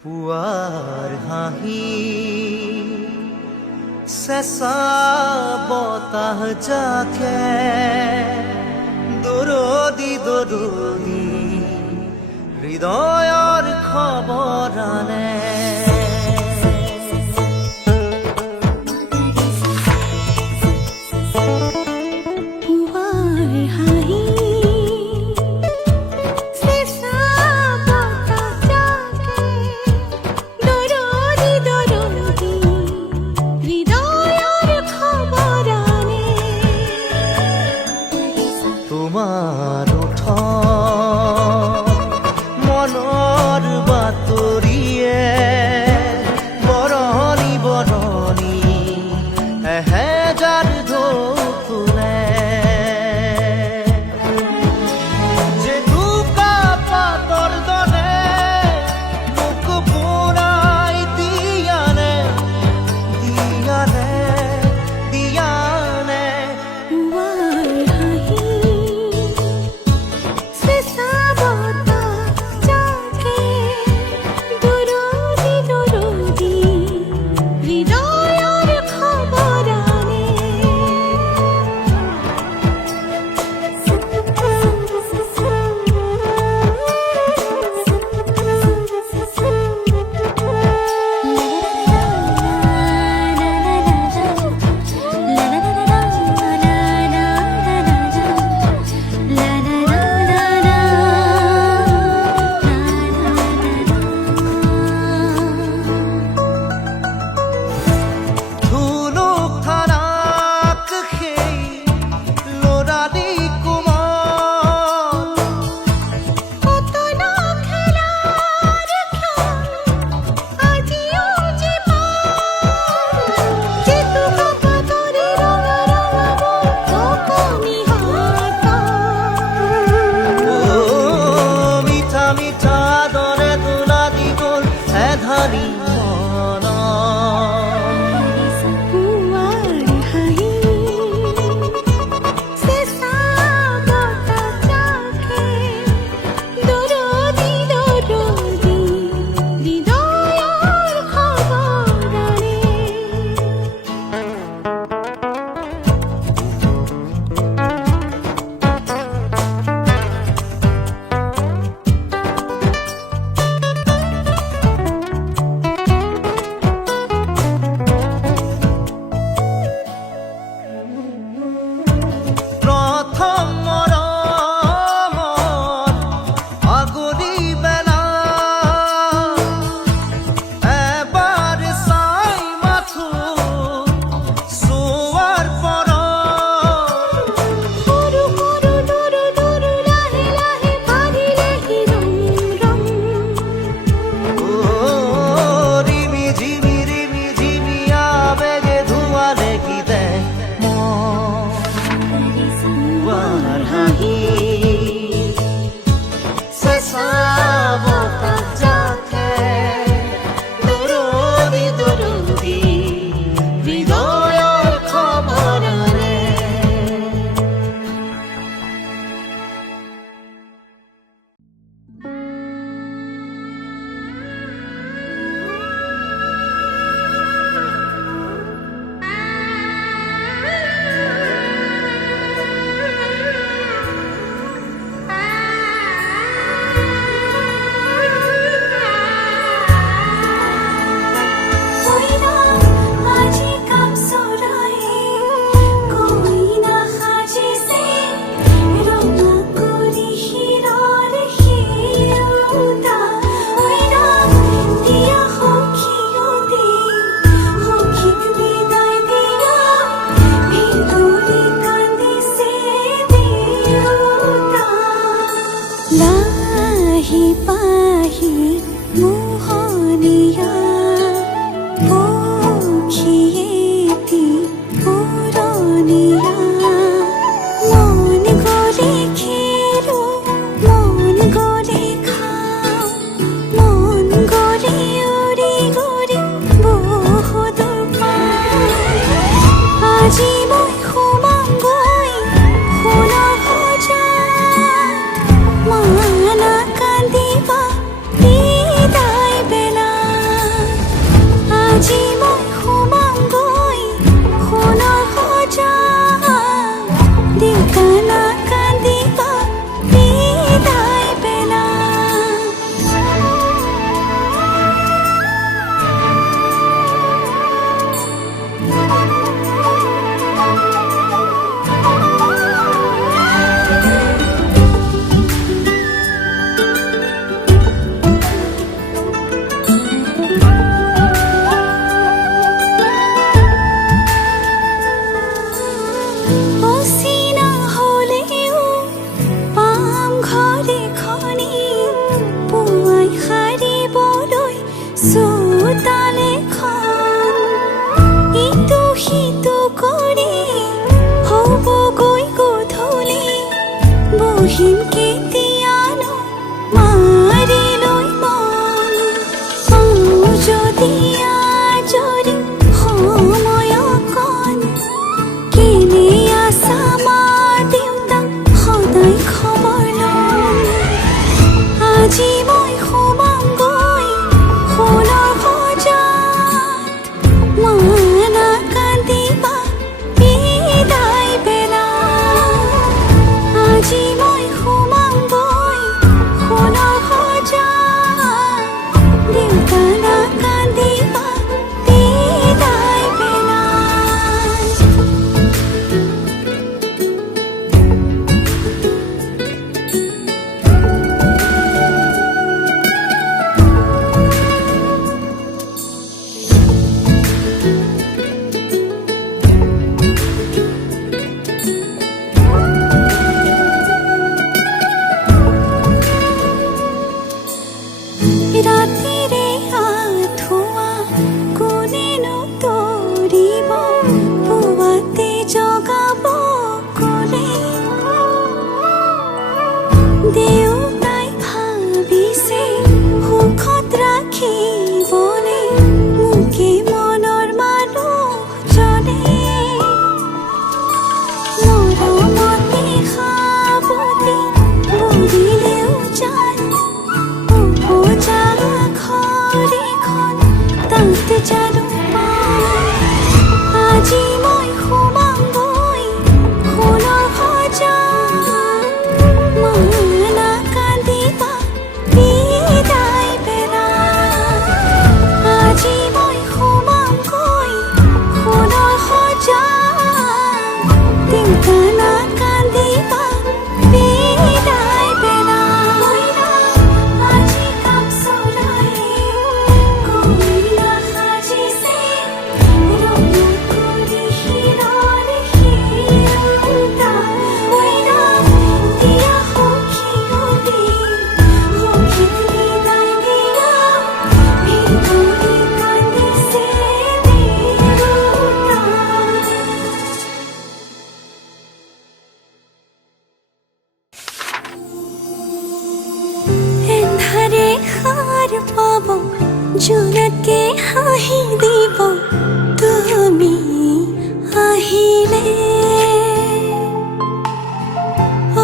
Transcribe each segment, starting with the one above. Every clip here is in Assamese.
পুৱাৰ হাঁহি চেঁচা বতাহ জাকে দৰদি দৰদি হৃদয়ৰ খবৰ আনে। তোমাৰ মনৰ বাতৰিয়ে বৰণি বৰণি এহেজাৰ ঢৌ তোলে। জেতুকা পাতৰ দৰে মোক বুৰাই দিয়ানে দিয়ানে দিয়ানে। মন গড়ে জোনাকে হাঁহি দিব তুমি আহিলে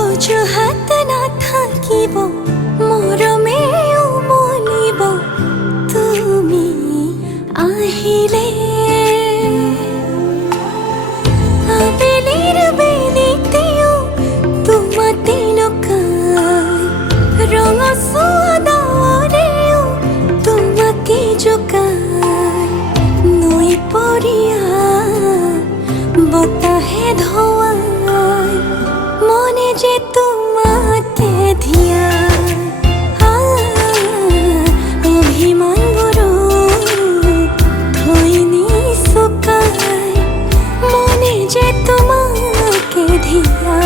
অজুহাত নাথাকিব মৰমে উমলিব তুমি আহিলে আবেলিৰ বেলিতেও তোমাতে লুকাই ৰঙচুৱা ডাৱৰেও তোমাকে জোকাই নৈ পৰিয়া বতাহে ধোৱাই মনে যে তোমাকে ধিয়া অভিমানবোৰো থৈ নিচুকাই মনে যে তোমাকে ধিয়া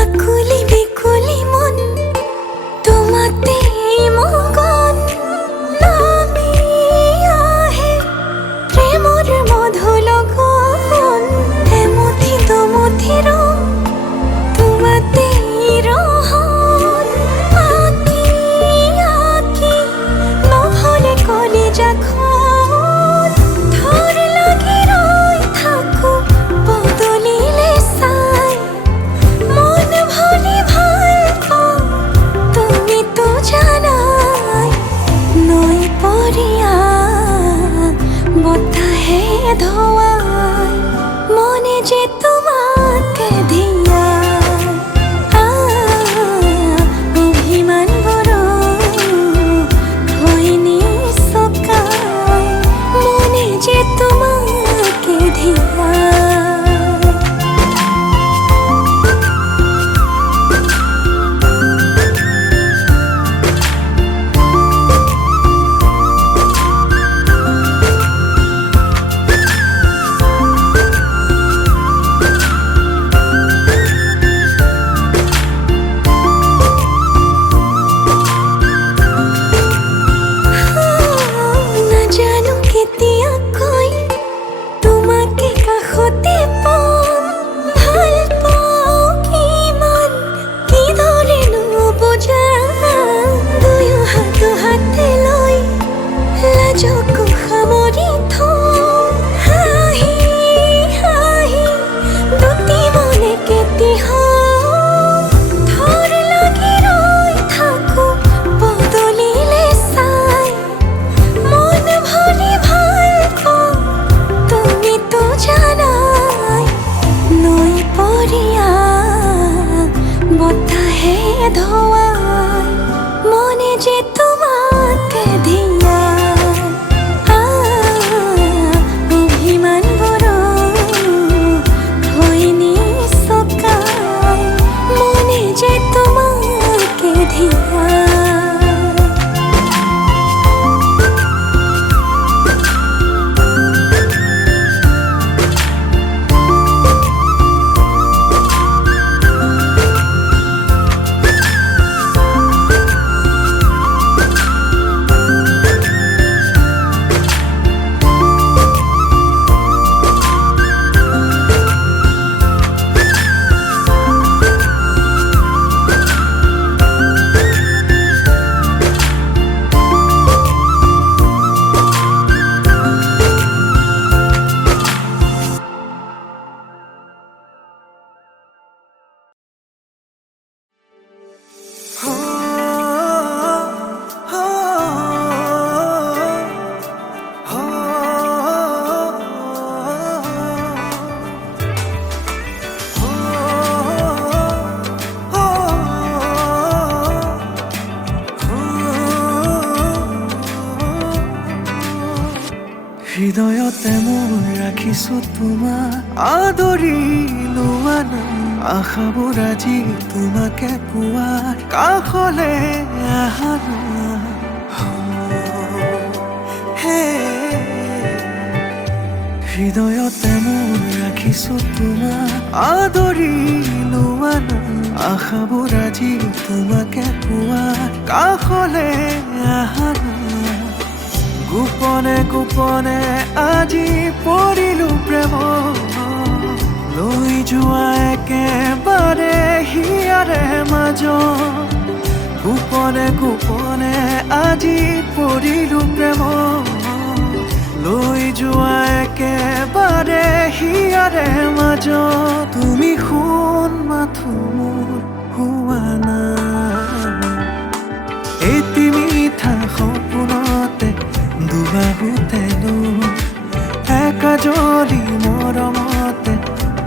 আকুলি বিকুলি মন তোমাতেই মগন নামি আহে প্ৰেমৰ মধু লগন এমুঠি দুমুঠি ৰং তোমাতেই ৰহন আঁকি আঁকি নহ'লে কলিজাখন থৰ লাগি ৰৈ থাকো বদলিলে চাই মন ভুলি ভাল পাওঁ তুমিতো জানাই নৈ পৰিয়া বতাহে ধোৱাই মনে যে তোমাকে ধিয়াই অভিমানবোৰো থৈ নিচুকাই মনে যে তোমাকে ধিয়াই নাজানো কেতিয়াকৈ তোমাকে কাষতে পাম ভাল পাওঁ কিমান কিদৰে নুবুজাম দুয়ো হাতে লৈ লাজকো সামৰি থওঁ হাঁহি হাঁহি দুটি মনে কেতি হওঁ থৰ লাগি ৰৈ থাকো বদলিলে চাই মন ভুলি ভাল পাওঁ তুমিতো জানাই নৈ পৰিয়া বতাহে ধোৱাই মনে যে তোমাকে ধিয়াই অভিমানবোৰো থৈ নিচুকাই মনে যে তোমাকে ধিয়াই হৃদয়তে মোৰ ৰাখিছো তোমাক আদৰি লোৱা নাম আশাবোৰ আজি তোমাকে পোৱাৰ কাষলে আহা না হে হৃদয়তে মোৰ ৰাখিছো তোমাক আদৰি লোৱা না আশাবোৰ আজি তোমাকে পোৱা কাষলে আহা না গোপনে গোপনে আজি পৰিলো প্ৰেম লৈ যোৱা একেবাৰে হিয়াৰে মাজত গোপনে গোপনে আজি পৰিলো প্ৰেম লৈ যোৱা একেবাৰে হিয়াৰে মাজত তুমি শুন মাথো মোৰ হোৱা নাই এটি মিঠা সপোনতে দুবাহুতে একাজলি মৰমতে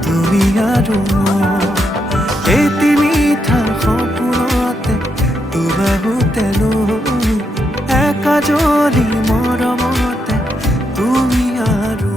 তুমি আৰু এটি মিঠা সপোনতে দুবাহুতে একাজলি মৰমতে তুমি আৰু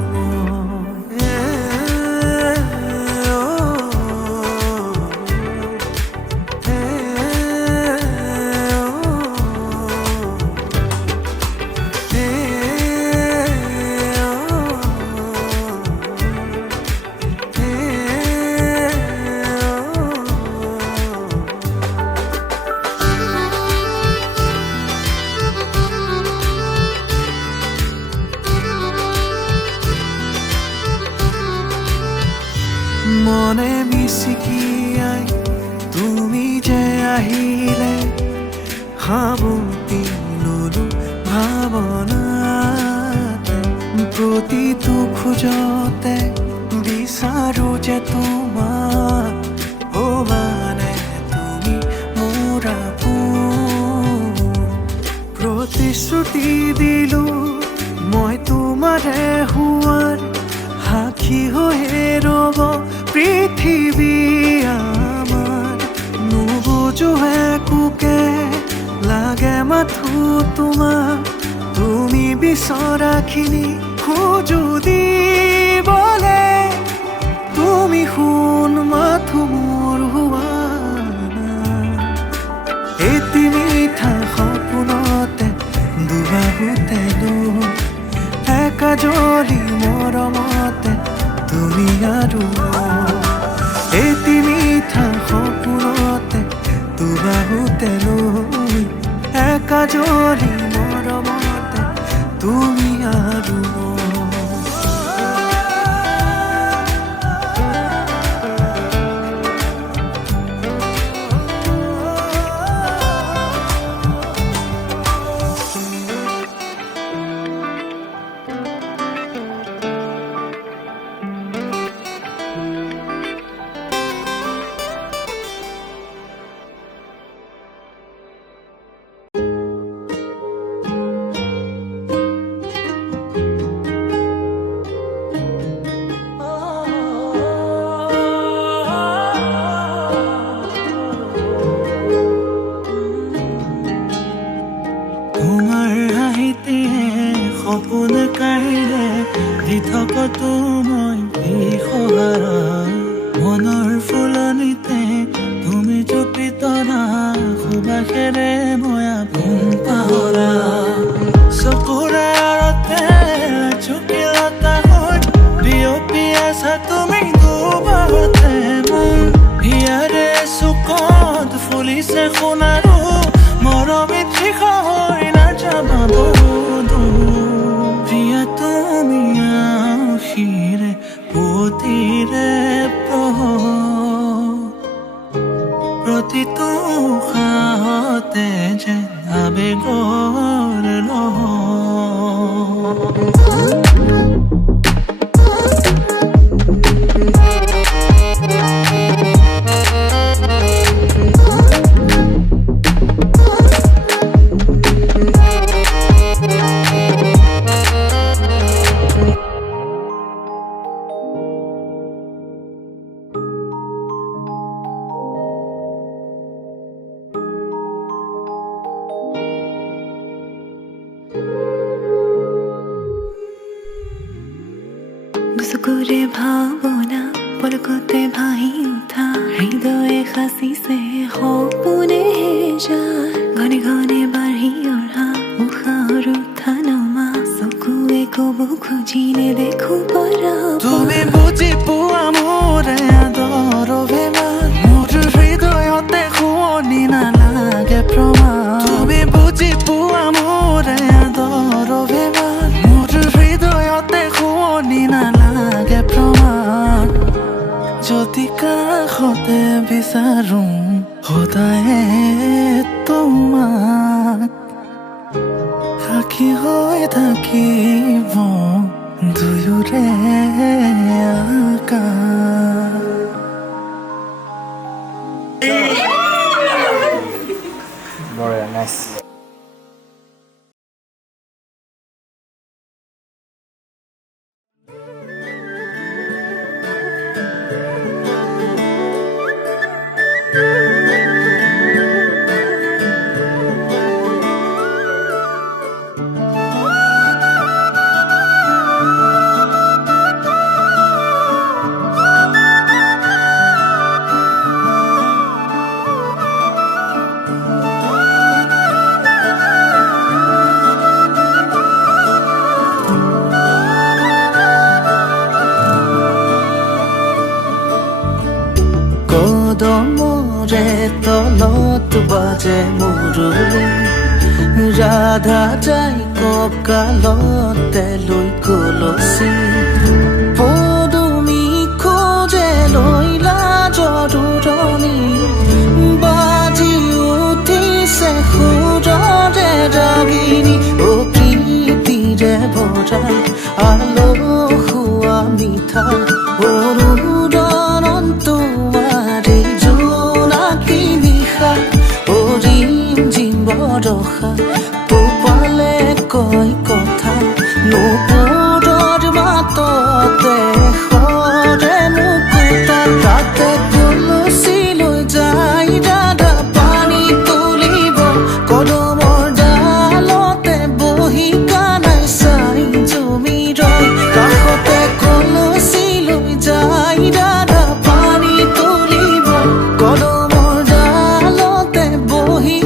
মনে মিচিকিয়াই তুমি যে আহিলে সাবতি ললো ভাৱনাতে প্ৰতিটো খোজতে বিচাৰো যে তোমাক মানে তুমি মোৰ আপোন প্ৰতিশ্ৰুতি দিলো মই তোমাৰে হোৱাৰ সাক্ষী হৈয়ে ৰ'ব পৃথিৱী আমাৰ নুবুজো একোকে লাগে মাথো তোমাক তুমি বিচৰাখিনি খোজো দিবলে তুমি শুন মাথো মোৰ হোৱা নাই এটি মিঠা সপোনতে দুবাহুতে একাজলি মৰমতে তুমি আৰু এটি মিঠা সপোনতে দুবাহুতে একাজলি মৰমতে তুমি আৰু সপোন কাঢ়িলে দি থকতো মই বিহৰা মনৰ ফুলনিতে তুমি জুপি তৰা সুবাসেৰে মই আপোন পাহৰা চকুৰে আৰতে চুকিলতা হৈ বিয়পি আছা তুমি দুবাৰতে মোৰ হিয়াৰে চুকত ফুলিছে সোণাৰো মৰমিত শিখ হৈ নাযাবা প্ৰতিটো সাহতে যে আবেগৰ লহ চকুৰে ভাৱনা পলকতে ভাহি উঠা হৃদয়ে সাঁচিছে সপোনে যায় ঘনে ঘনে বাঢ়ি অহা উশাহৰ উঠা নমা চকুৱে ক'ব খোজে বুজিলে দেখো পৰাব তুমি বুজি পোৱা মোৰ আদৰ অভিমান মোৰ হৃদয়তে শুৱনি নালাগে প্ৰমাণ তুমি বুজি পোৱা মোৰ আদৰ অভিমান মোৰ হৃদয়তে শুৱনি নালাগে প্ৰমাণ যদি কাষতে বিচাৰো সদায়ে তোমাক সাক্ষী হৈ থাকিব দুয়োৰে আকাশ Very nice. কদমৰে তলত বাজে মুৰুলি ৰাধা যাই কঁকালতে লৈ কলচি পদুমি খোজে লৈ লাজৰণি বাজি উঠিছে সুৰৰে ৰাগিনী অ প্ৰীতিৰে ভৰা আলসুৱা মিঠা অৰুণনটো ৰখা তোপালে কয় কথা নুপুৰৰ মাততে সৰে মুকুতা তাতে কলচি লৈ যাই দাদা পানী তুলিব কদমৰ ডালতে বহি কানাই চাই জমি ৰয় কাষতে কলচি লৈ যাই দাদা পানী তুলিব কদমৰ ডালতে বহি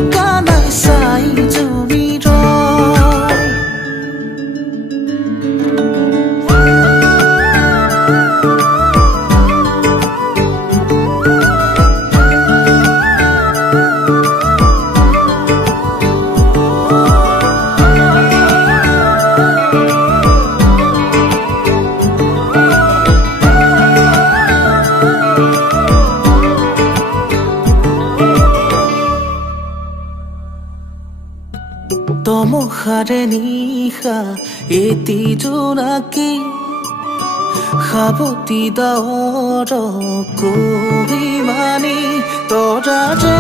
তমসাৰে নিশা এটি জোনাকী সাৱতি ডাৱৰ কহিমানি তৰা যে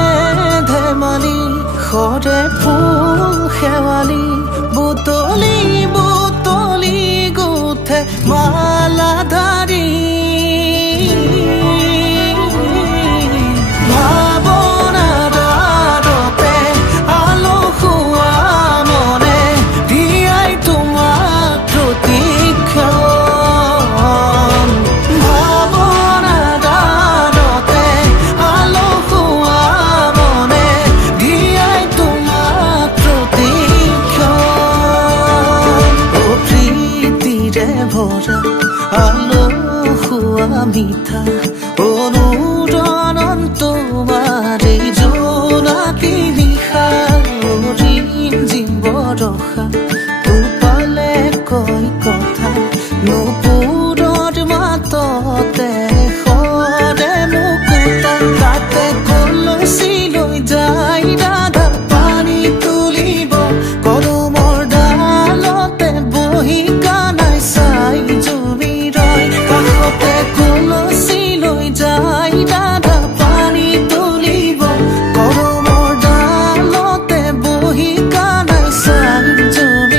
ধেমালি সৰে ফুল শেৱালি বুটলি বুটলি গুঠে মালাধাৰী আলসুৱা মিঠা অনুৰণন তোমাৰ জোনাকী নিশা ৰিমঝিম বৰষা তোপালে কয় কথা নুপুৰৰ মাততে সৰে মুকুতা তাতে কলচি লৈ যাই দাদা পানী তুলিব কদমৰ ডালতে বহি কানাই চাই জমি ৰয় কাষতে কলচি লৈ যাই দাদা পানী তুলিব কদমৰ ডালতে বহি কানাই চাই জমি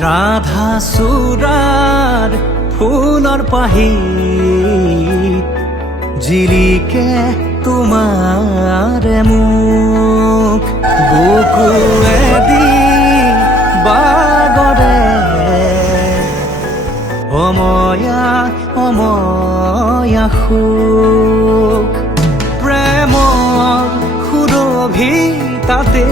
ৰাধা চূড়াৰ ফুলৰ পাহিত জিলিকে তোমাৰে মুখ বুকুৱেদি বাগৰে অময়া অময়া সুখ প্ৰেমৰ সুৰভিতাতে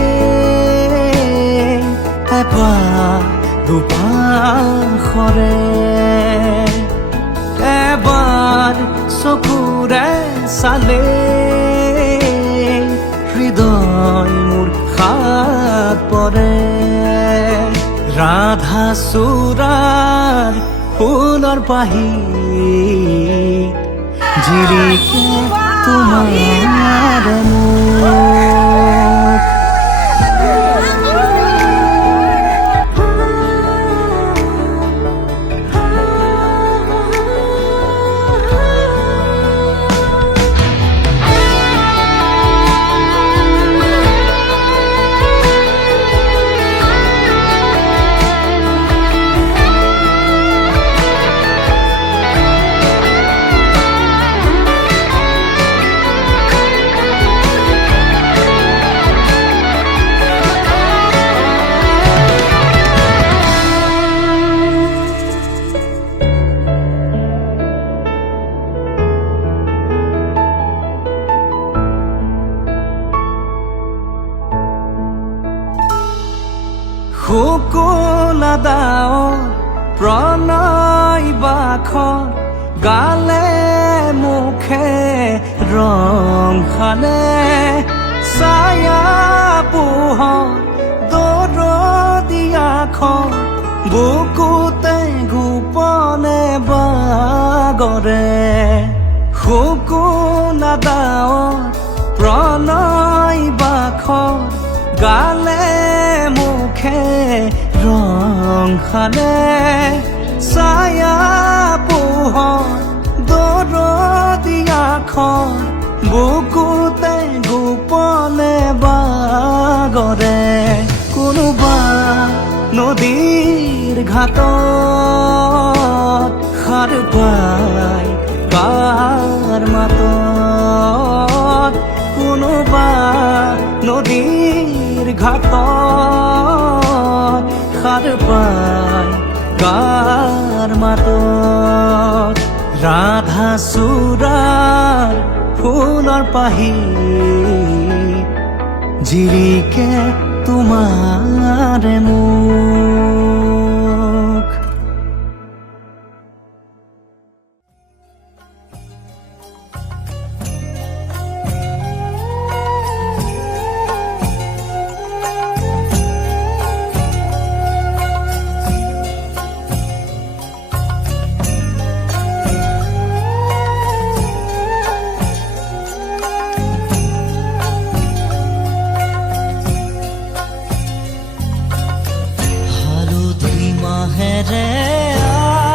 এপাহ দুপাশৰে এবাৰ চকুৰে চালে হৃদয় মোৰ খাত পৰে ৰাধা চূড়াৰ ফুলৰ পাহিত জিলিকে তোমাৰ মুখ শুকুলা দাৱৰ প্ৰণয় বাখৰ গালে মুখে ৰং সানে ছায়া পোহৰ দৰদিয়াখন বুকুতে গোপনে বাগৰে শুকুলা দাৱৰ প্ৰণয় বাখৰ গালে মুখে ৰং সানে ছায়া পোহৰ দৰদিয়াখন বুকুতে গোপনে বাগৰে কোনোবা নদীৰ ঘাটত সাৰ পাই কাৰ মাতত কোনোবা নদীৰ ঘাটত সাৰ পাই কাৰ মাতত ৰাধা চূড়াৰ ফুলৰ পাহিত জিলিকে তোমাৰে মুখ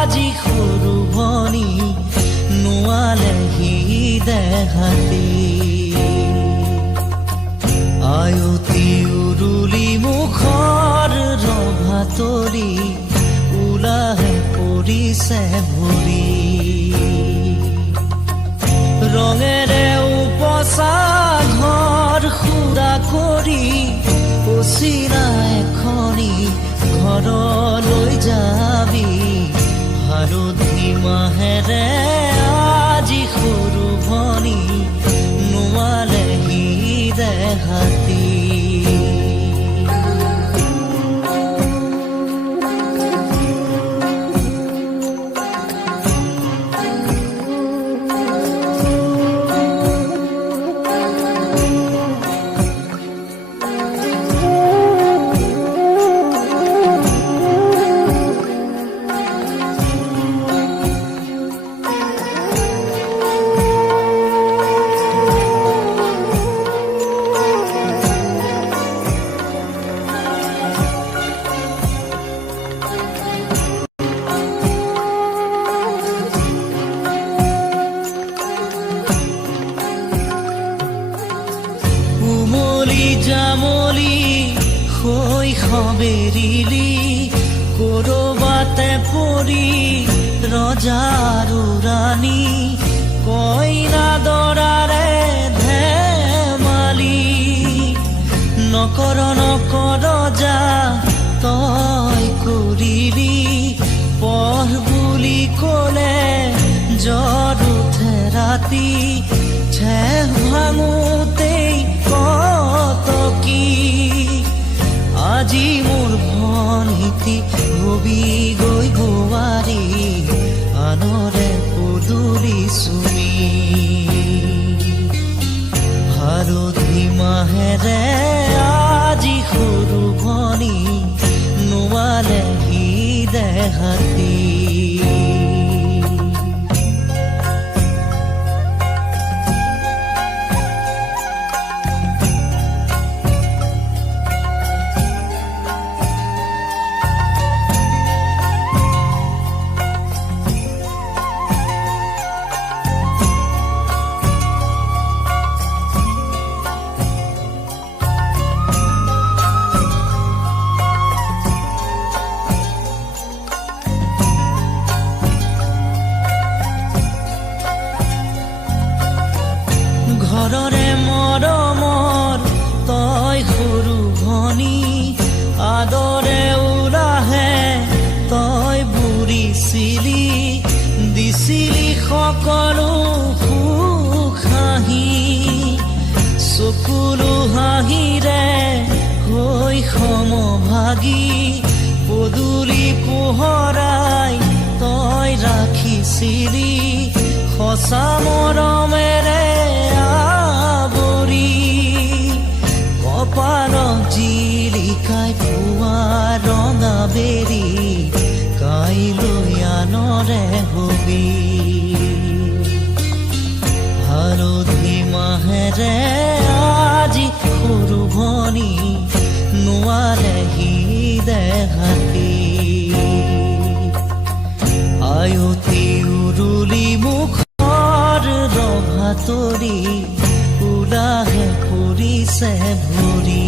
আজি সৰু ভনী নোৱালেহি দেহাতি আয়তি উৰুলি মুখৰ ৰভা তৰি ওলাহে পৰিছে ভৰি ৰঙেৰে উপচা ঘৰ সুৰা কৰি পচিৰা এখনি ঘৰলৈ যাবি হালধি মাহেৰে আজি সৰু ভনী নোৱালেহি দেহাতি জামলি শৈশৱেৰিলি কৰবাতে পৰি ৰজাৰো ৰাণী কইনা দৰাৰে ধেমালি নকৰ যা তই কৰিবি পঢ় বুলি ক'লে জ্বৰ উঠে ৰাতি ঠেহ ভাঙোতেই কত কি আজি মোৰ ভনীতি হবি গৈ বোৱাৰী আনৰে পদূলি চুমি হালধি মাহেৰে আজি সৰু ভনী নোৱালেহি দেহাতী ঘৰৰে মৰমৰ তই সৰু ভনী আদৰে উলাহে তই বুঢ়িছিলি দিছিলি সকলো সুখ হাঁহি চকুলো হাঁহিৰে হৈ সমভাগী পদূলি পোহৰাই তই ৰাখিছিলি সঁচা মৰমেৰে কপালত জিলিকাই পুৱা ৰঙা বেৰি কাইলৈ আনৰে হবি হালধি মাহেৰে আজি সৰু ভনী নোৱালেহি দেহাতী আয়তি উৰুলি মুখৰ ৰভাতৰি উলাহে পৰিছে ভৰি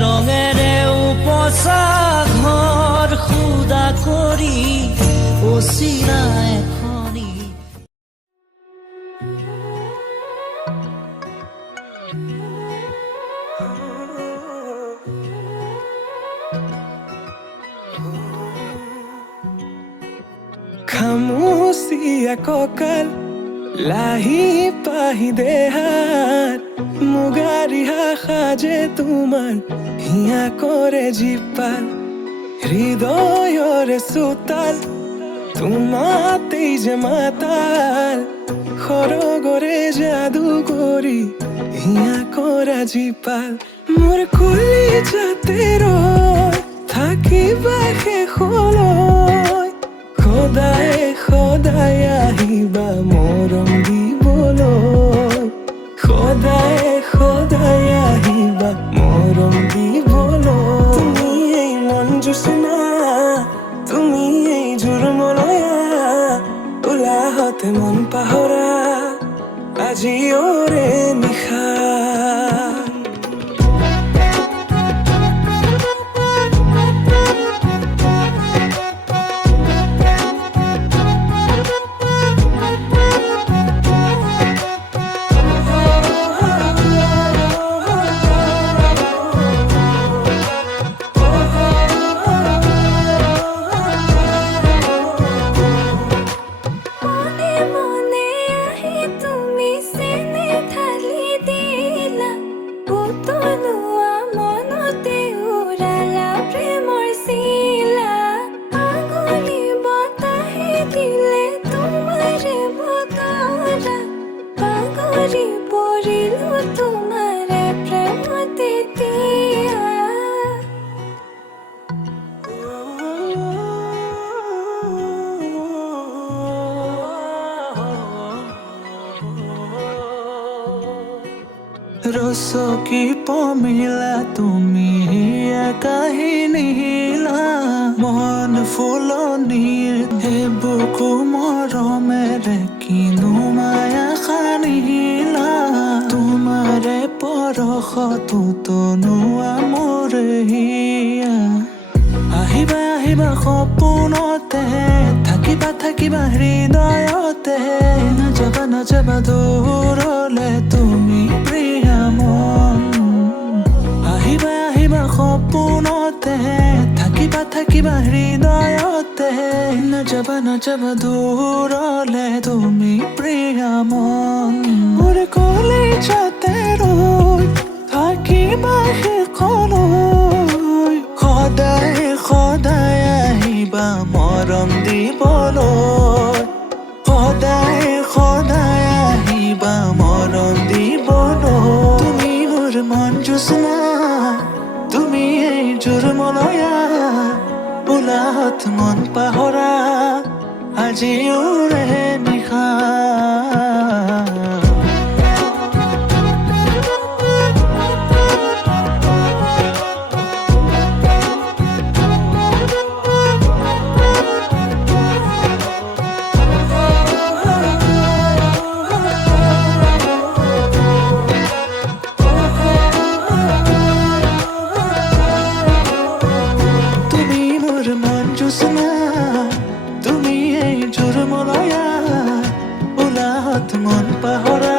ৰঙেৰে উপচা ঘৰ খুদা কৰি অচিৰা এখনি খামুচিয়া কঁকাল লাহি পাহি দেহাত মুগাৰী সাজে তোমাৰ হিয়া কৰে জীপাল হৃদয়ৰে চোতাল তোমাতেই যে মাতাল সৰগৰে যাদু কৰি হিয়া কৰা জীপাল মোৰ কলিজাতে ৰৈ থাকিবা শেষলৈ সদায় সদায় আহিবা মৰম দিবলৈ সদায় সদায় আহিবা মৰম দিবলৈ তুমি এই মন জোচনা তুমি এই জোৰ মলয়া উলাহতে মন পাহৰা আজি ওৰে নিশা ৰচকি পমিলা তুমি কাহিনী হিলা মন ফুলনিৰ বুকু মৰমেৰে কিনো মায়া সানিলা তোমাৰে পৰশতো তনুৱা মোৰ হিয়া থাকিবা হৃদয়তে নাযাবা দূৰলে তুমি প্ৰিয়া মন আহিবা সপোনতে থাকিবা হৃদয়তে নাযাবা দূৰলে তুমি প্ৰিয়া মন মোৰ কলিজাতে ৰৈ থাকিবা শেষলৈ সদায় আহিবা মৰম দিবলৈ সদায় আহিবা মৰম দিবলৈ তুমি মোৰ মন জোছনা তুমি এই জোৰমলয়া উলাহত মন পাহৰা আজিও ৰে নিশা তুমি এই জোৰমলয়া উলাহত মন পাহৰা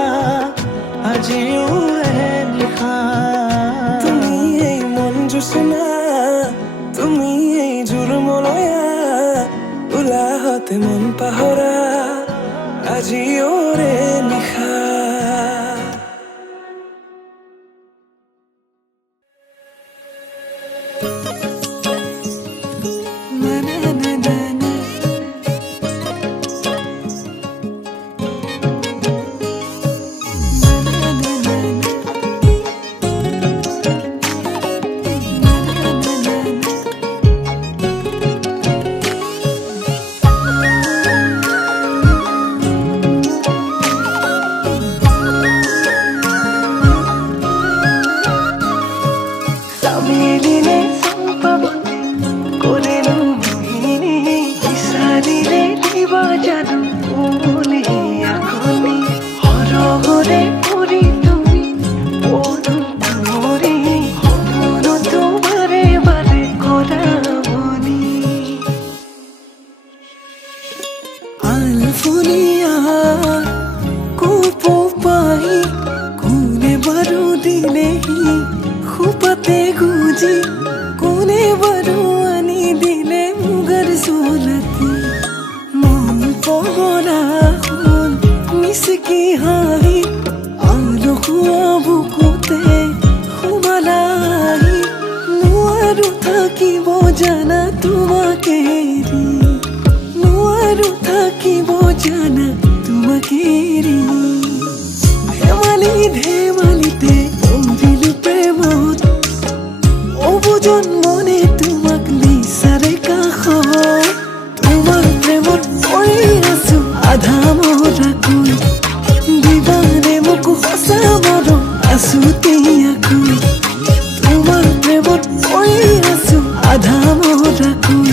আজিও ৰে নিশা তুমি এই মন জোছনা তুমি এই জোৰমলয়া উলাহত মন পাহৰা আজিও ৰে নিশা ধেমালিতে অঞ্জিলো প্ৰেমত অবুজন মনে তোমাক বিচাৰে কাষত তোমাৰ প্ৰেমত পৰি আছো আধা মৰাকৈ দিবানে মোক সঁচা মৰম আছো তিয়াকৈ তোমাৰ প্ৰেমত পৰি আছো আধা মৰাকৈ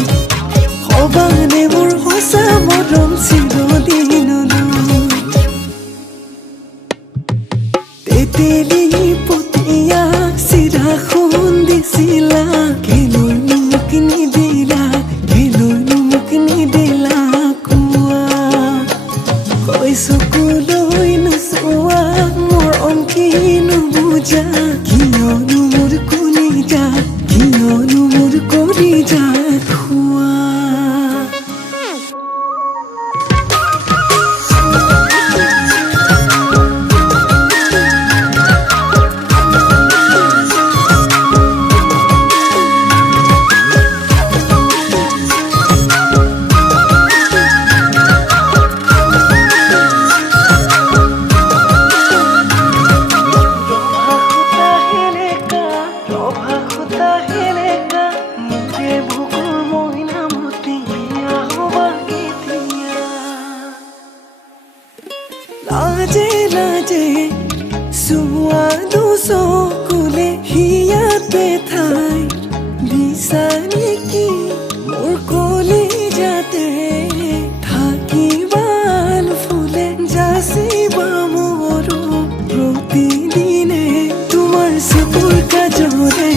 হবানে মোৰ সঁচা মৰম চিৰদিনলৈ তেতেলি পতিয়া চিৰা খুন্দিছিলা কেলৈনো মোক নিদিলা কোৱা কৈছো কলৈ নোচোৱা মোৰ অংকি নুবুজা কিয়নো মোৰ কলিজা খোৱা লাজে সুৱাদু চকুলে হিয়াতে ঠাই দিছা নেকি মোৰ কলিজাতে থাকিবাল ফুলে যাচিবা মোৰো প্ৰতিদিনে তোমাৰ চকুৰ কাজৰে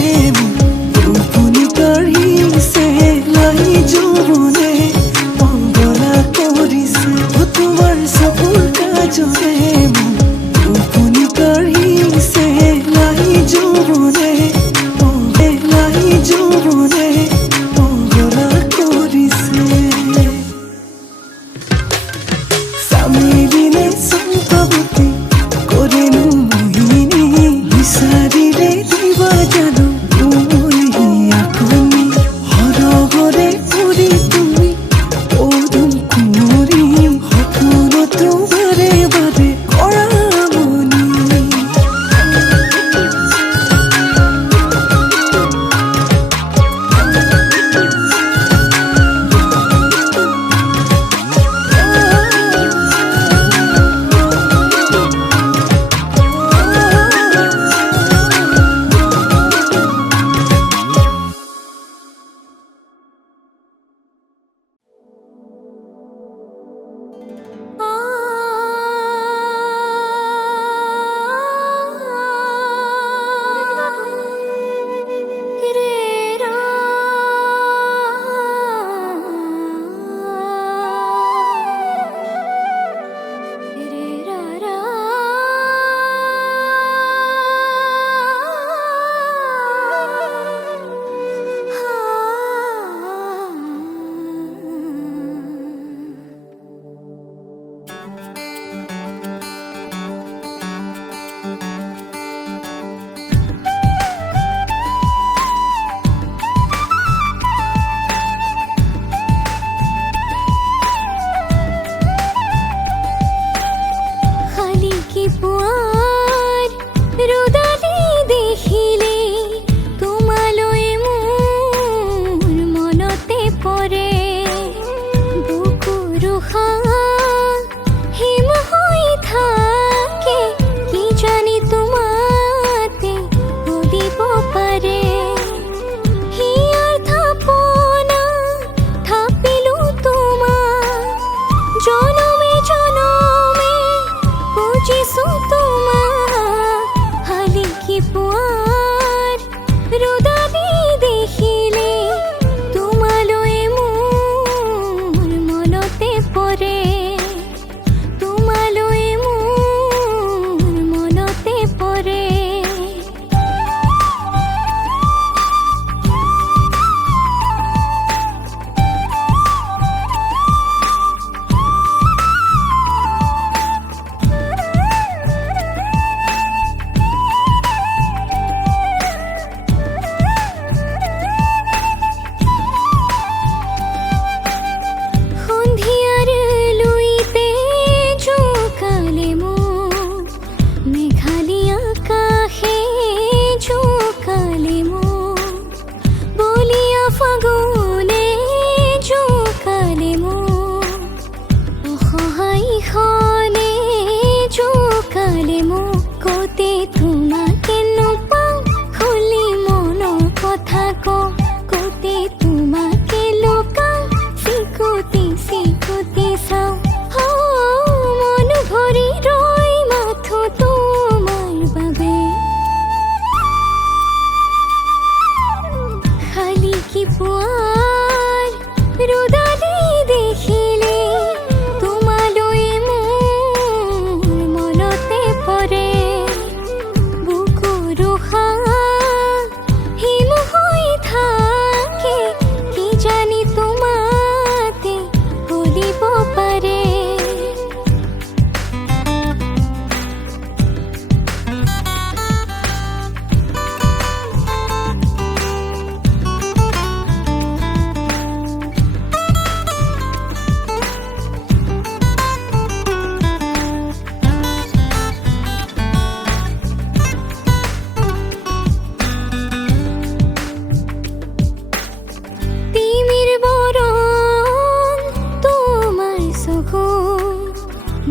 টোপনি কাঢ়িছে লাই যৌৱনে পগলা কৰি চকুৰ কাজৰে টোপনি কাঢ়িছে লাই যৌৱনে পগলা কৰিছে চামেলিনে চম্পাৱতী কৰেনো মোহিনী বিচাৰিলে দিবা জানো তুমি আপুনি হৰগৰে কৰি তুমি পদুম কুঁৱৰী সপোনতো বাৰে বাৰে কৰা মনি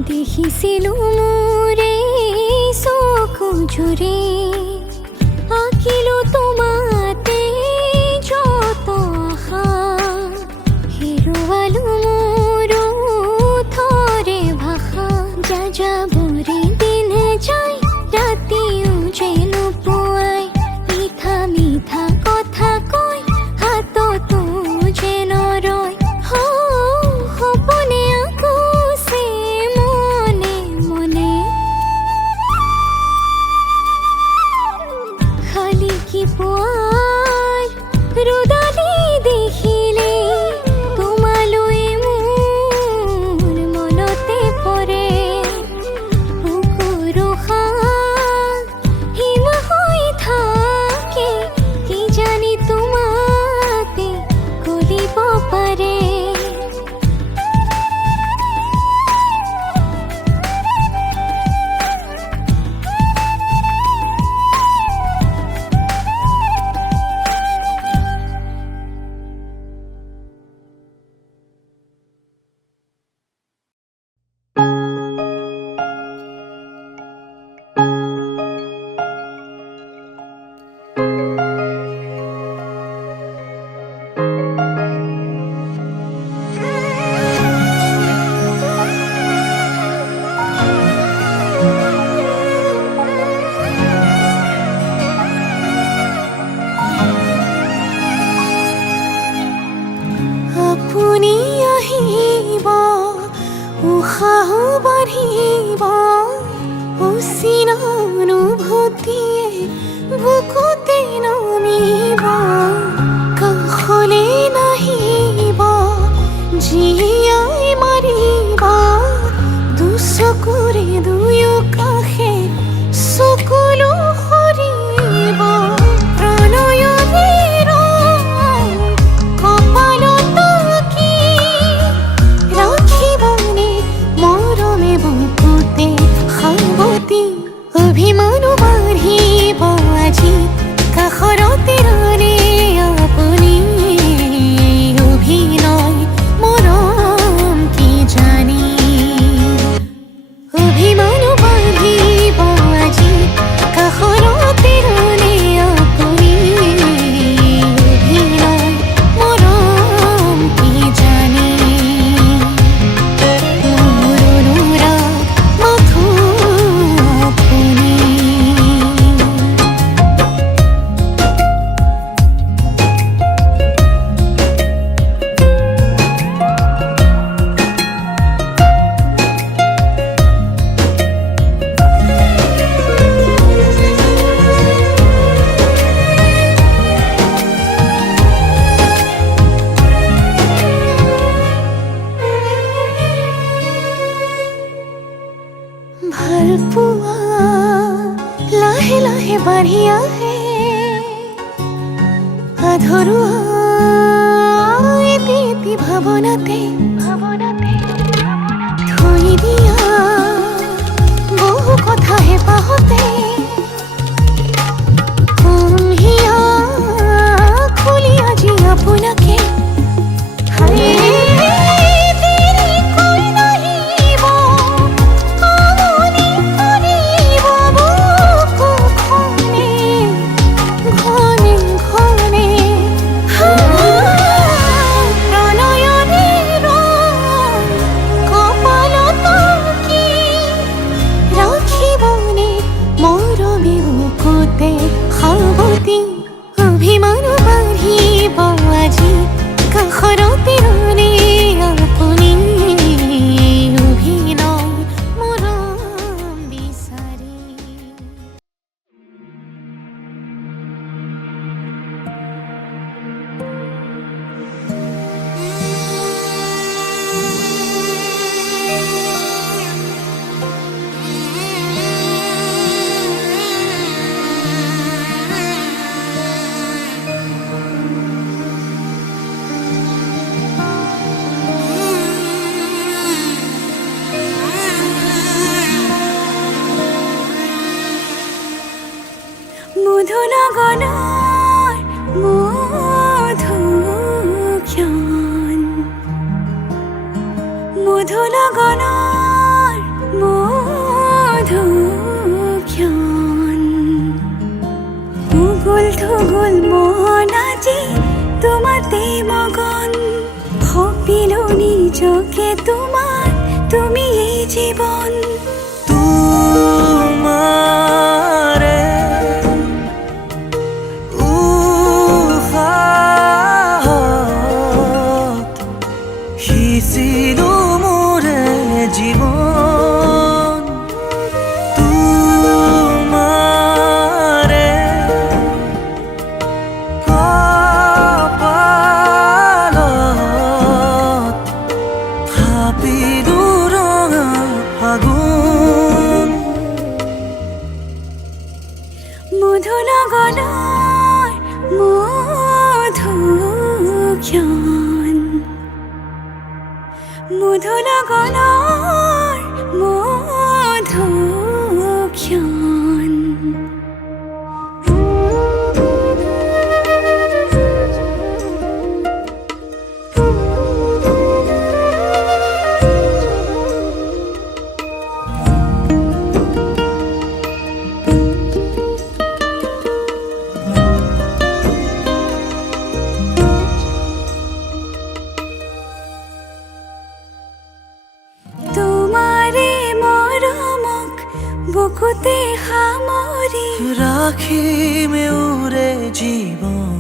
দেখিছিলো মোৰে চকু জুৰি আঁকিলো তোমাতে যত আশা হেৰুৱালো মোৰ থৰে ভাষা যাযাবৰী দিন যায় ৰাতিও যে নোপোৱাই মিঠা মিঠা কথা কয় হাততো যে নৰয় সপোনে আকোছে মোৰ সাগৰে দুয়ো কাষে চকুলো সৰিব প্ৰণয়ৰে ৰং কপালত কি ৰাখিবনে মৰমে বুকুতে সাৱতি অভিমানো বাঢ়িব আজি কাষৰতে ৰ'লে আপুনি অভিনয় মৰম কি জানি অভিমানো বাঢ়িব আজি কাষৰতে ৰ'লে আপুনি অভিনয় মৰম কি জানি মোৰ অনুৰাগ মাথো আপুনি ভাল পোৱা লাহে লাহে বাঢ়ি আহে আধৰুৱা এটি ভাৱনাতে থৈ দিয়া বহু কথা হেঁপাহতে কমহিয়া খুলি আজি আপোনাকে অভিমান বাঢ়িব আজি কাষৰতে ৰ'লে আপুনি অভিনয় মৰম বিচাৰি মধুনগনৰ মধুক্ষণ মধুনগনৰ মধুক্ষণ উগুল থুগুল মন আজি তোমাতে মগন ভাবিলো নিজকে তোমাৰ তুমি এই জীৱন তোমাৰে উশাহত সিঁচিলো মোৰে জীৱন তোমাৰে কপালত থাপিলো ৰঙা ফাগুন মধুনগনৰ মধুক্ষণ মধুনগনৰ মধুক্ষণ বুকুতে সামৰি ৰাখিম এওঁৰে জীৱন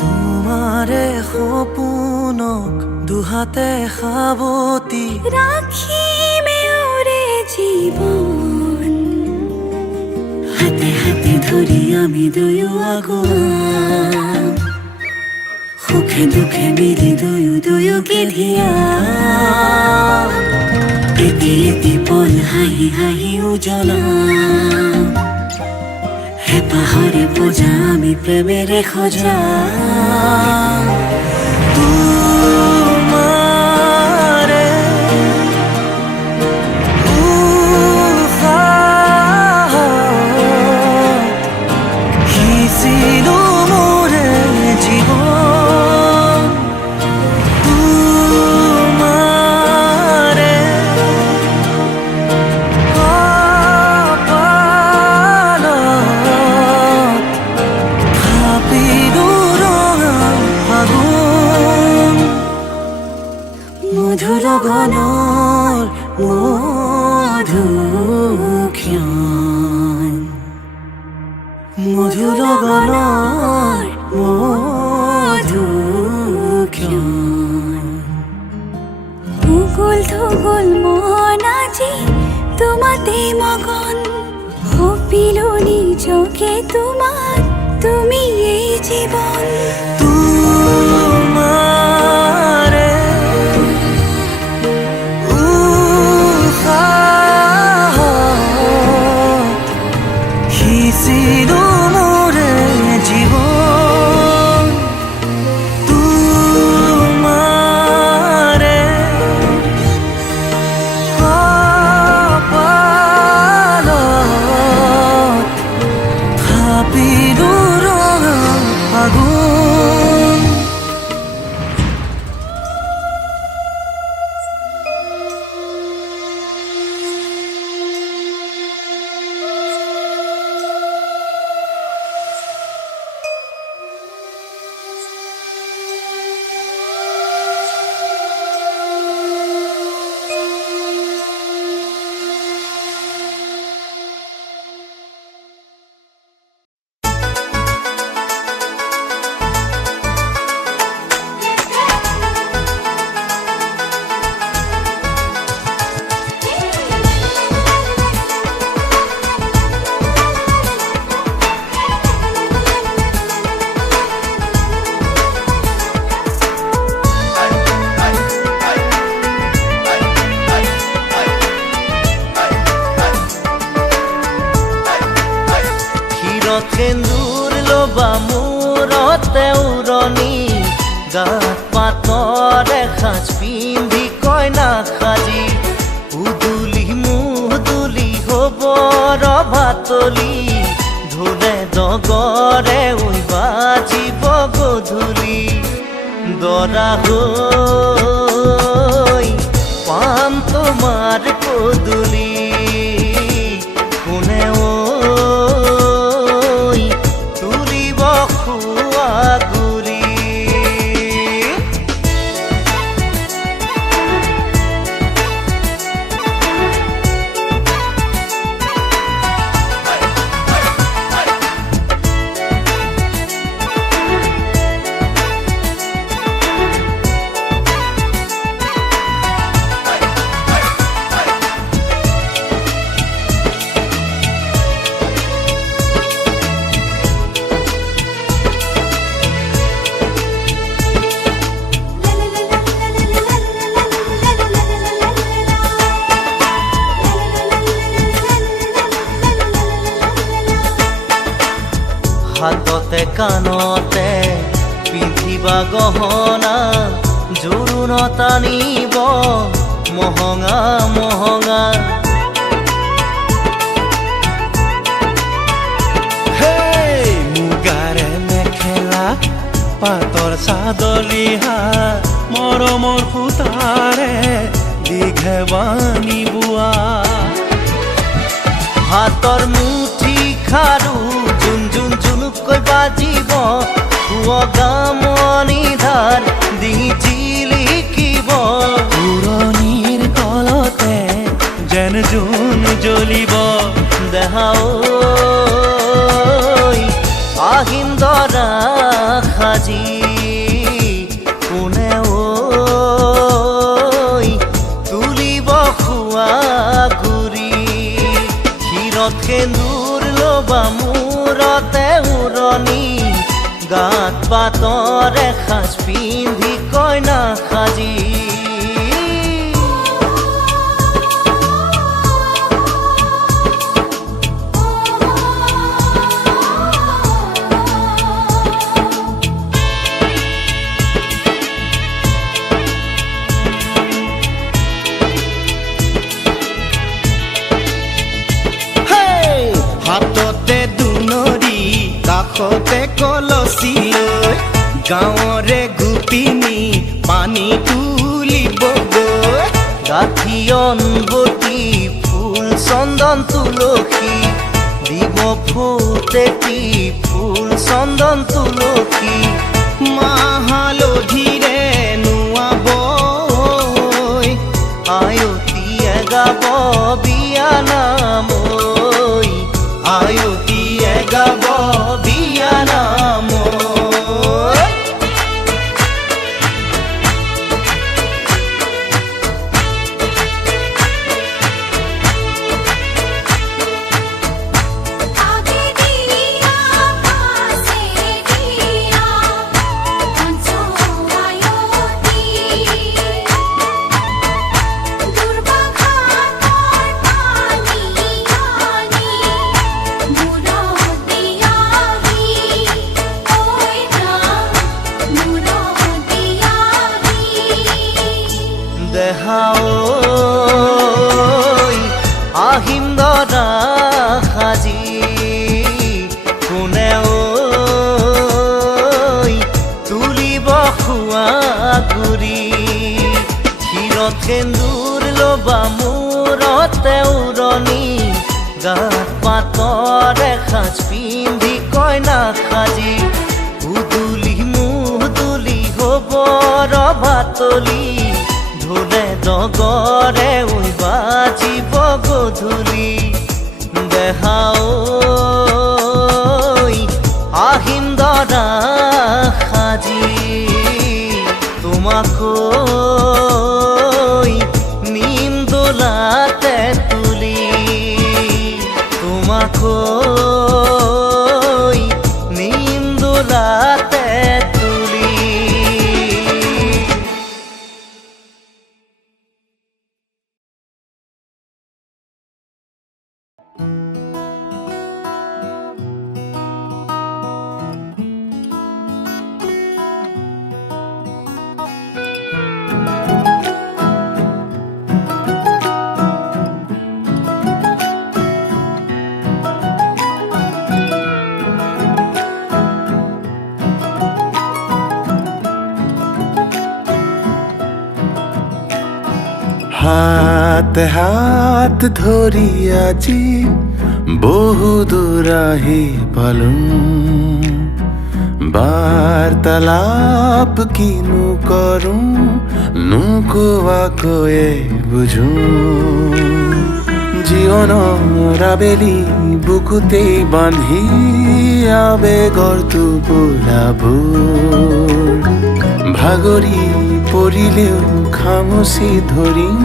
তোমাৰে সপোনক দুহাতে সাৱতি ৰাখিম এওঁৰে জীৱন হাতে হাতে ধৰি আমি দুয়ো আগুৱা সুখে দুখে মিলি দুয়ো দুয়োকে ধিয়া এটি এটি পল হাঁহি হাঁহি উজলাম হেঁপাহৰে পূজা আমি প্ৰেমেৰে সজা তোমাৰে উশাহত সিঁচিলো মোৰে জীৱন তোমাৰে কপালত থাপিলো ৰঙা ফাগুন মধুৰ গণৰ মধুক্ষণ মধুৰ গণৰ মধুক্ষণ মুকুল থুকুল মন আজি তোমাতে মগন সপিলো নিজকে তোমাক তুমি এই জীৱন তোমাৰে উশাহত সিঁচিলো মোৰে জীৱন তোমাৰে কপালত থাপিলো ৰঙা ফাগুন সেন্দুৰ লবা মূৰতে উৰণি গাত পাতৰে সাজ পিন্ধি কইনা সাজি উদুলি মুদুলি হব ৰভাতলি ঢোলে ডগৰে উই বাজিব গধূলি দৰা হৈ পাম তোমাৰ পদূলি কোনে তুলিব খোৱা গুৰি হাততে কাণতে পিন্ধিবা গহনা জোৰোণ টানিব মহঙা মহঙা মুগাৰে মেখেলা পাতৰ চাদলিহা মৰমৰ সূতাৰে দীঘে বানি বোৱা হাতৰ মুঠি খাৰু জুন জুন জুনুকৈ বাজিব গামনি ধাৰ দি জিলিকিব পুৰণিৰ কলতে যেন জোন জ্বলিব দেহা আহিন দৰা সাজি কোনে তুলিব খোৱা গুৰি ক্ষীৰত সেন্দুৰ লবা মূৰতে উৰণি গাত পাতৰে সাজ পিন্ধি কইনা সাজি আগতে কলচি লৈ গাঁৱৰে গোপিনী পানী তুলিবগৈ গাঁঠি অনবতী ফুল চন্দন তুলসী দিব ফুটেতি ফুল চন্দন তুলসী মাহালধিৰে নোৱাব আয়তীয়ে গাব বিয়া নাম আয়তীয়ে গাব বিয়া নাম আগে দিয়া পাশে দিয়া পঞ্চমায়তী দুর্বাঘাতর পানি আনি মুরদ দিয়াহি ওই না মুরদ দিয়াহি দেহাও আহিম দৰা সাজি কোনেও তুলিব খোৱা ঘূৰি ক্ষীৰত সেন্দুৰ ল'বা মূৰতে উৰণি গাত পাতৰ এসাঁজ পিন্ধি কইনা সাজি উদুলি মুদুলি হ'ব ৰভাতলি ঢোলে ডগৰে উই বাজিব গধূলি দেহাও আহিম দৰা সাজি তোমাকৈ নিম দোলাতে তুলি তোমাকৈ নিম দোলাতে তুলি হাতে হাত ধৰি আজি বহু দূৰ আহি পালো বাৰ্তালাপ কিনো কৰো নোকোৱাকৈয়ে বুঝো জীৱনৰ আবেলি বুকুতেই বান্ধি আবেগৰ টোপোলাবোৰ ভাগৰি পৰিলেও খামুচি ধৰিম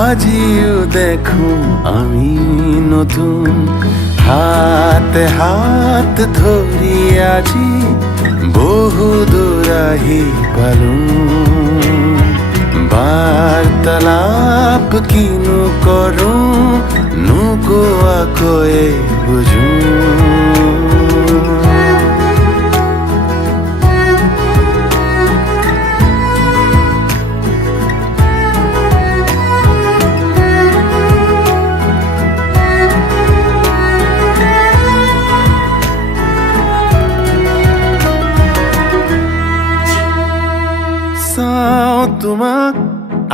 আজিও দেখো আমি নতুন হাতে হাত ধৰি আজি বহু দূৰ আহি পালো বাৰ্তালাপ কিনো কৰো নোকোৱাকৈয়ে বুঝো তোমাক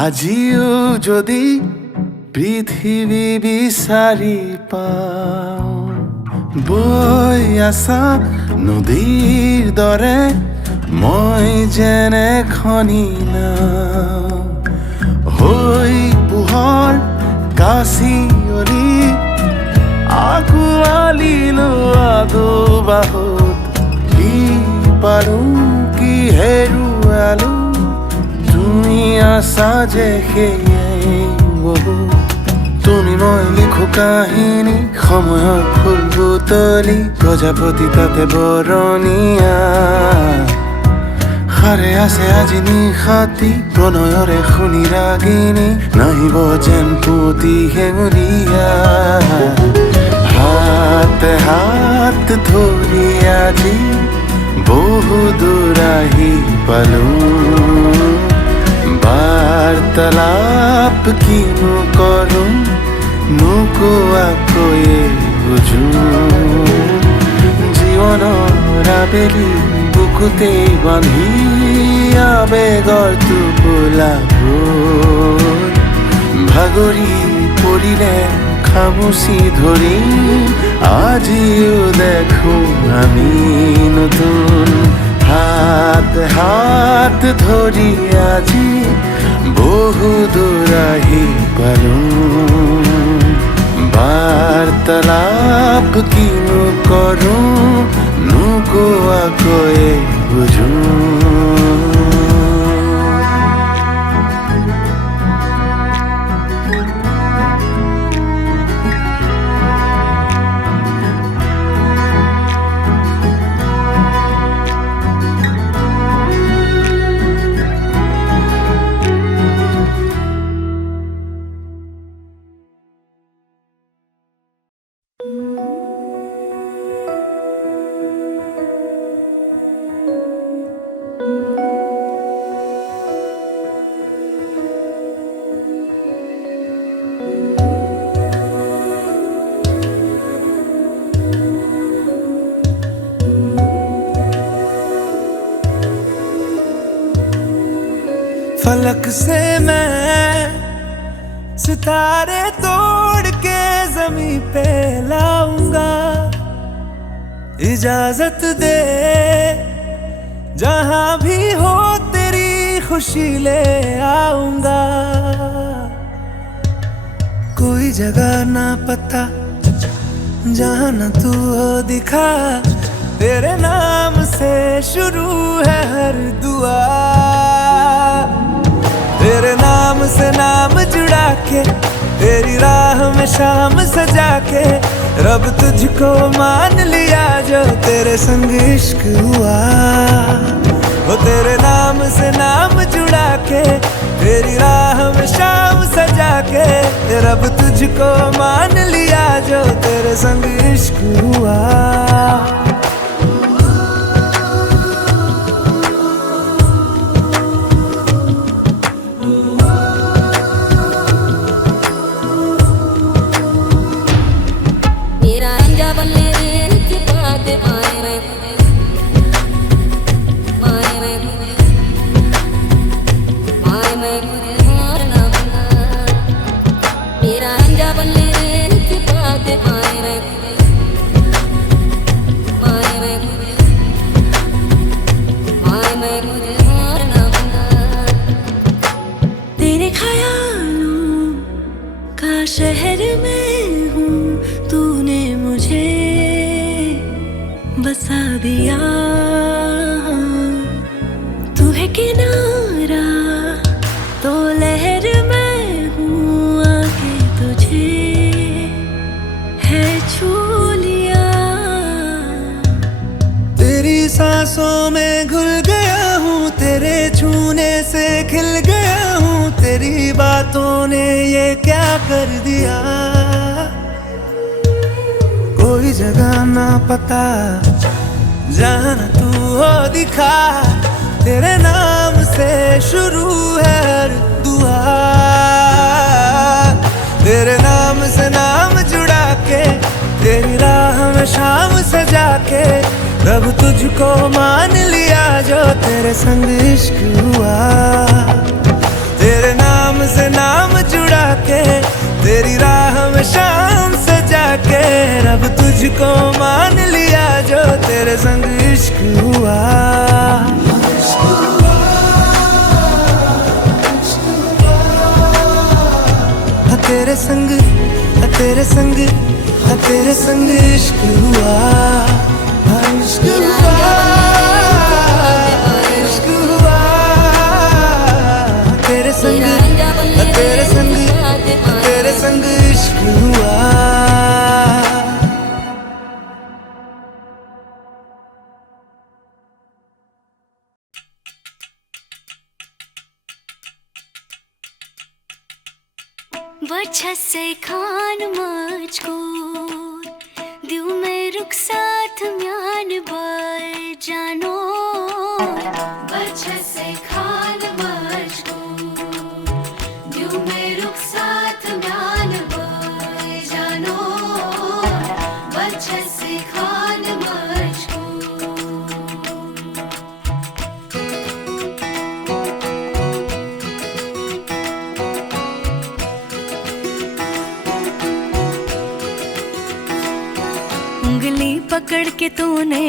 আজিও যদি পৃথিৱী বিচাৰি পাওঁ বৈ আছা নদীৰ দৰে মই যেনে খনি নাও হৈ পোহৰ কাচিয়লি আঁকোৱালি লোৱা দুবাহুত কি পাৰো কি হেৰুৱালো তুমি আছা যে সেয়াই বহু তুমি মই লিখো কাহিনী সময়ৰ ফুল বুটলি প্ৰজাপতি তাতে বৰণীয়া সাৰে আছে আজি নিশাতি প্ৰণয়ৰে শুনি ৰাগিনী নাহিব যেন পুতি হেঙুলীয়া হাতে হাত ধৰি আজি বহু দূৰ আহি পালো বাৰ্তালাপ কিনো কৰো নোকোৱাকৈয়ে বুঝো জীৱনৰ আবেলি বুকুতে বান্ধি আবেগৰ টোপোলা ফুল ভাগৰি পৰিলে খামুচি ধৰিম আজিও দেখো আমি নতুন হাত হাত ধৰি আজি বহু দূৰ আহি পালো বাৰ্তালাপ কিনো কৰো নোকোৱাকৈ বুঝো फलक से मैं सितारे तोड़ के जमीन पे लाऊंगा इजाजत दे जहां भी हो तेरी खुशी ले आऊंगा कोई जगह ना पता जहां न तू हो दिखा तेरे नाम से शुरू है हर दुआ तेरे नाम से नाम जुड़ा के तेरी राह में शाम सजा के रब तुझको मान लिया जो तेरे संग इश्क हुआ वो तेरे नाम से नाम जुड़ा के तेरी राह में शाम सजा के रब तुझको मान लिया जो तेरे संग इश्क हुआ तेरे ख्यालों का शहर में हूँ तूने मुझे बसा दिया तू है किनारा तो लहर में हूँ आके तुझे है छू लिया तेरी सांसों में घुल गया हूँ तेरे छूने से खिल गया हूँ तेरी बातों ने ये क्या कर दिया कोई जगह ना पता जहाँ न तू हो दिखा तेरे नाम से शुरू है हर दुआ तेरे नाम से नाम जुड़ा के तेरी राह में शाम सजा के रब तुझको मान लिया जो तेरे संग इश्क हुआ तेरे नाम से नाम जुड़ा के तेरी राह में शाम सजा के रब तुझको मान लिया जो तेरे संग इश्क हुआ तेरे संग तेरे संग तेरे संग इश्क हुआ इश्क हुआ इश्क हुआ तेरे संग तेरे संग तेरे संग इश्क हुआ वजह से खान मुझको दिल में रुख साथ म्यान बार जानो वजह से खान मुझको दिल में रुख साथ म्यान बार जानो वजह से खान मुझको उंगली पकड़ के तूने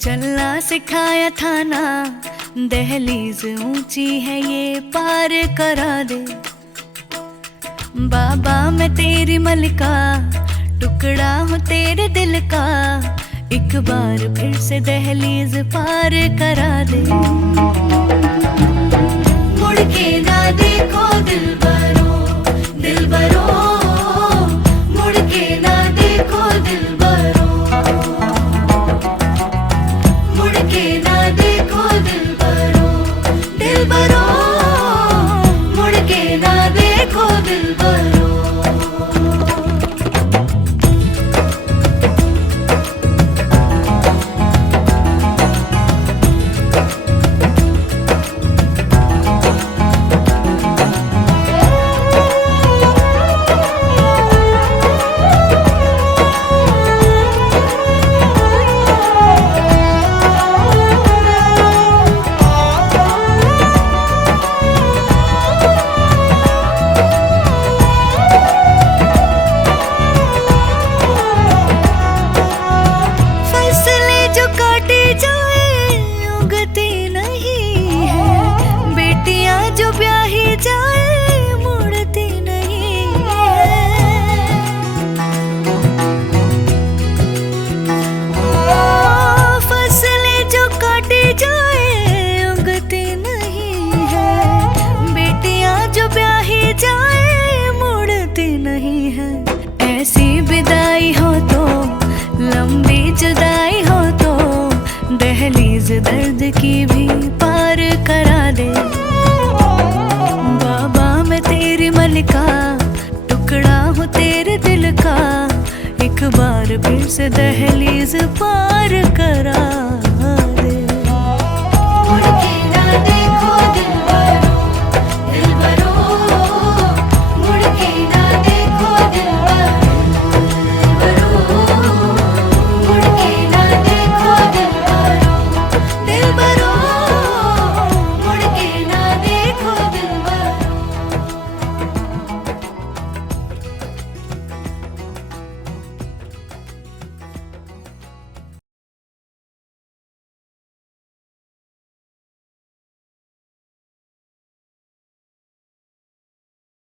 चलना सिखाया था ना, दहलीज ऊंची है ये पार करा दे। बाबा मैं तेरी मलिका, टुकड़ा हूँ तेरे दिल का, एक बार फिर से दहलीज पार करा दे। मुड़ के ना देखो दिलबरो, दिलबरो, मुड़ के ना देखो दिलबरो, मुड़ के ना देखो दिलबरो, दिलबरो, मुड़ के ना देखो दिलबरो। ऐसी विदाई हो तो, लंबी जुदाई हो तो, दहलीज दर्द की भी पार करा दे। बाबा मैं तेरी मलिका, टुकड़ा हूँ तेरे दिल का, एक बार फिर से दहलीज पार करा दे। मुड़ के ना देखो